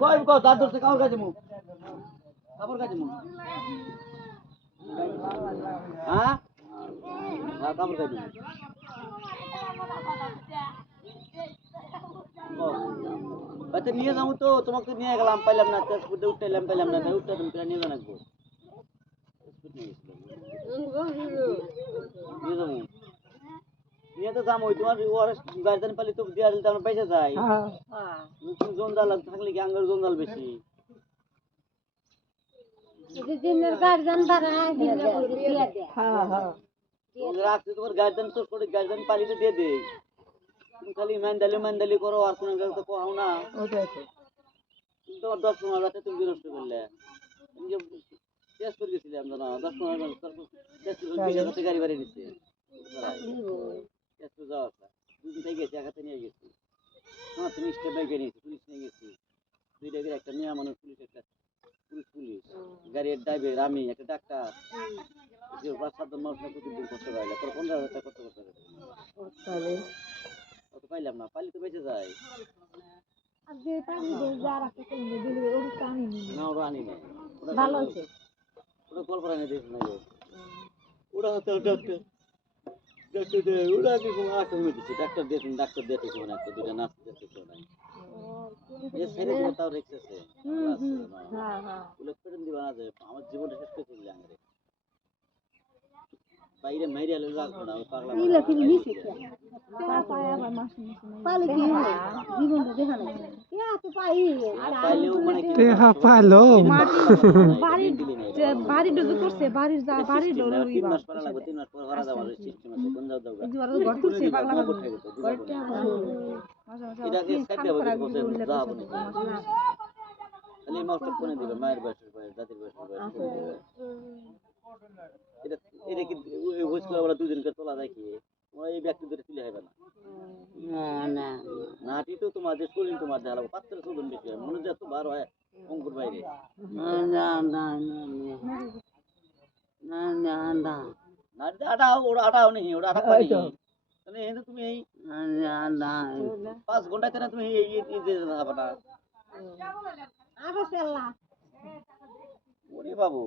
কই কো দাঁত ধরছে কাপড় কাজে মু কাপড় কাজে মু হ্যাঁ হ্যাঁ কাপড় কাজে আচ্ছা নিয়ে যাবো তো তোমাকে নিয়ে গেলাম পাইলাম না তেজপুরে উঠলাম পাইলাম না উঠতে তুমি নিয়ে জানাবো নিয়ে যাবো নিয়ে তো যাবো তোমার গার্জেন পালি তো দেওয়া দিলে আমরা পয়সা যাই জঞ্জাল থাকলে কি আঙ্গার জঞ্জাল বেশি রাখছি তোমার গার্জেন তো করে গার্জেন পালি তো দিয়ে দে তুমি খালি মেন্দালি করো আর কোনো তো কও না তোমার 10-15 হাজার তুমি বিনষ্ট করলে তুমি যে শেষ করে গেছিলাম না 10-15 হাজার শেষ করে গাড়ি বাড়ি নিচ্ছে শেষ করে যাওয়া দুদিন থেকে গেছি একাতে নিয়ে গেছি হ্যাঁ তুমি স্টেপ বাইকে নিয়েছি পুলিশ নিয়ে গেছি দুইটা করে একটা মেয়ে মানুষ পুলিশ একটা পুলিশ গাড়ির ড্রাইভার আমি একটা ডাক্তার যে 5-7 মাস না প্রতিদিন করতে পারলে পরে 15,000 টাকা করতে অত পাইলাম না পাইলে তো বেঁচে যায় না ওরা আনি না ভালো আছে ওরা কল করে নিয়ে দেখুন ওরা হচ্ছে ডাক্তার ওরা কি কোনো আটক দিচ্ছে ডাক্তার দিয়েছেন ডাক্তার দিয়েছে মানে একটা দুইটা নার্স দিয়েছে না এই ছেড়ে দিয়ে তাও রেখেছে পেটেন দিবা না যে আমার জীবনটা শেষ করে দিলে আঙ্গরে বাইরে মেরে আলো রাখবো না পাগলা ইলা তুমি নিছে কি পায় আবার মাস পালে কি জীবনটা দেখা না তো পাই আর পাইলেও মানে কি দেখা পাইলো বাড়ি ডুজু করছে বাড়ির যা বাড়ি ডলো 3 মাস পর লাগবে 3 মাস পর ঘরে যাওয়ার সিস্টেম আছে কোন যাও দাও ঘর করছে পাগলা ঘরটা এটা কি সাইডে বসে যাবো না খালি মাস্টার কোনে দিবে মায়ের বয়সের বয়স দাদির বয়সের বয়স এটা কি হোস করে বলা দুদিনকে তোলা দেখি ওই ব্যক্তি ধরে তুলে হবে না না নাটি তো তোমার যে শরীর তোমার দেখালো পাত্র সুদন বেশি মনে যত বার হয় অঙ্কুর বাইরে না না না না না না না আটা ওরা আটাও নেই ওরা আটা পাই তাহলে এই তুমি এই না না 5 ঘন্টা কেন তুমি এই যে যাবে না আবার চাল্লা ওরে বাবু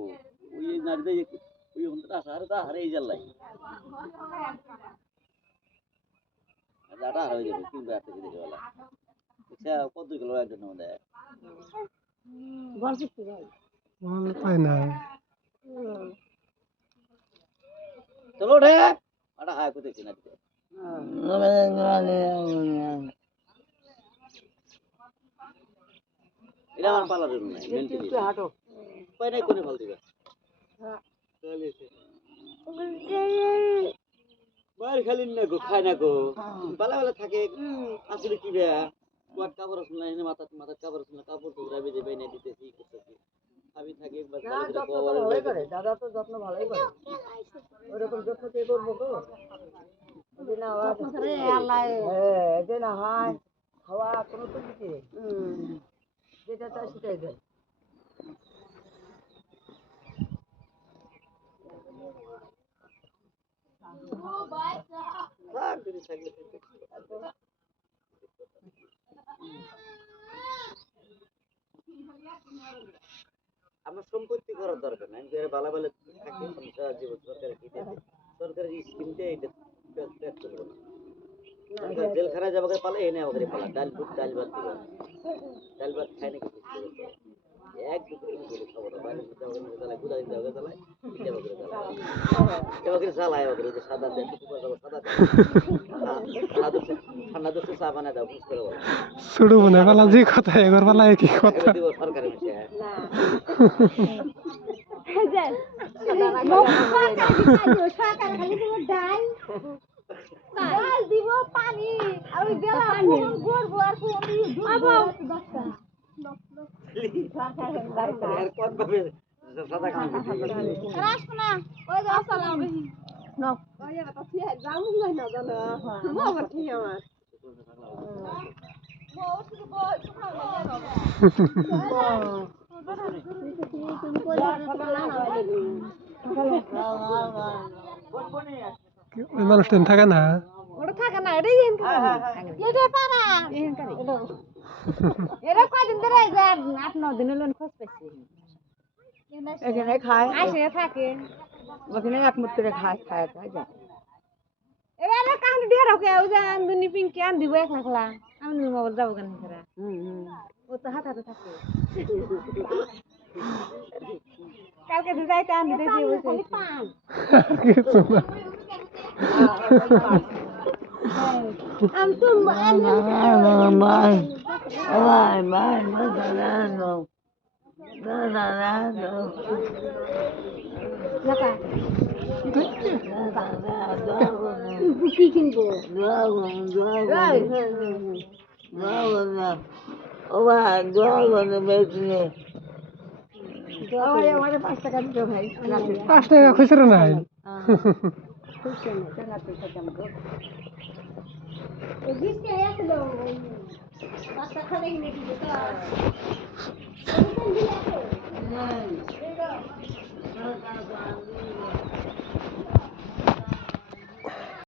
ওই নাড়ি দে ওই হন্তা সারা দা হারে যাল্লাই দাদা হয়ে যাবে কিংবা এত দিকে বলা আচ্ছা কত কিলো একজন মধ্যে বল কি ভাই বল পাই না চলো রে আটা হায় কোতে কিনা দিতে এটা আমার পালার রুম নাই মেনটি একটু হাঁটো কই নাই কোনে ফল দিবে হ্যাঁ চলেছে বাইর খালি না গো খায় না গো বালা বালা থাকে আসলে কি রে কোয়াট কাপড় আছে না এনে মাথা কাপড় আছে না কাপড় তো রাবে যে বাইনে দিতেছি করতেছি আমি থাকি একবার ভালো করে দাদা তো যত্ন ভালোই করে ওরকম যত্ন কে করব গো যদি না হয় আল্লাহ হ্যাঁ যে না হয় খাওয়া কোনো তো দিতে যেটা চাই সেটাই দেয় আমার সম্পত্তি করার দরকার নাই যে ভালো ভালো থাকে সারা জীবন সরকারের কি দেবে সরকারের স্কিমটা এটা প্যাক করবে না জেলখানা যাবে পালে এনে আমাদের পালা ডাল ভাত দিবে ডাল ভাত খায় না কিছু এক দুটো করে খাবার বাইরে দিতে হবে না গুড়া দিতে হবে তাহলে এবারে জ্বালায় ওদের যে সাদা দেয় কিছু করে সাদা ঠান্ডা দোষে চা বানায় দাও বুঝ করে বলো শুরু মনে পালা যে কথা এবার পালা কি কথা দিব সরকারি মিশে ডাল দিব পানি আর ওই দেওয়া গড়বো আর কোন আবার আর কোন ভাবে সাদা খান রাসনা ওই যে আসসালাম না ওই এটা কি জামু নাই না জানা মা বাকি আমার ওই মানুষটা থাকে না ওটা থাকে না এটাই এটাই পারা এরা কয়দিন ধরে এই যে 8-9 দিন হলো খোঁজ পাইছি এখানে খায় আসে থাকে ওখানে এক মুঠ করে খায় খায় খায় যায় এরা কাহিনী দিয়ে রাখে ওই যে আন্দুনি পিঙ্কি আন দিব এক লাখলা আমি মোবাইল যাবো কেন করে ও তো হাতে থাকে কালকে যাইতে আন দিতে দিয়ে বসে কিছু না আমি তো কি কিনবো আমার 5 টাকা দিতে ভাই 5 টাকা খুচরো নাই Existe essa do. Basta fazer isso,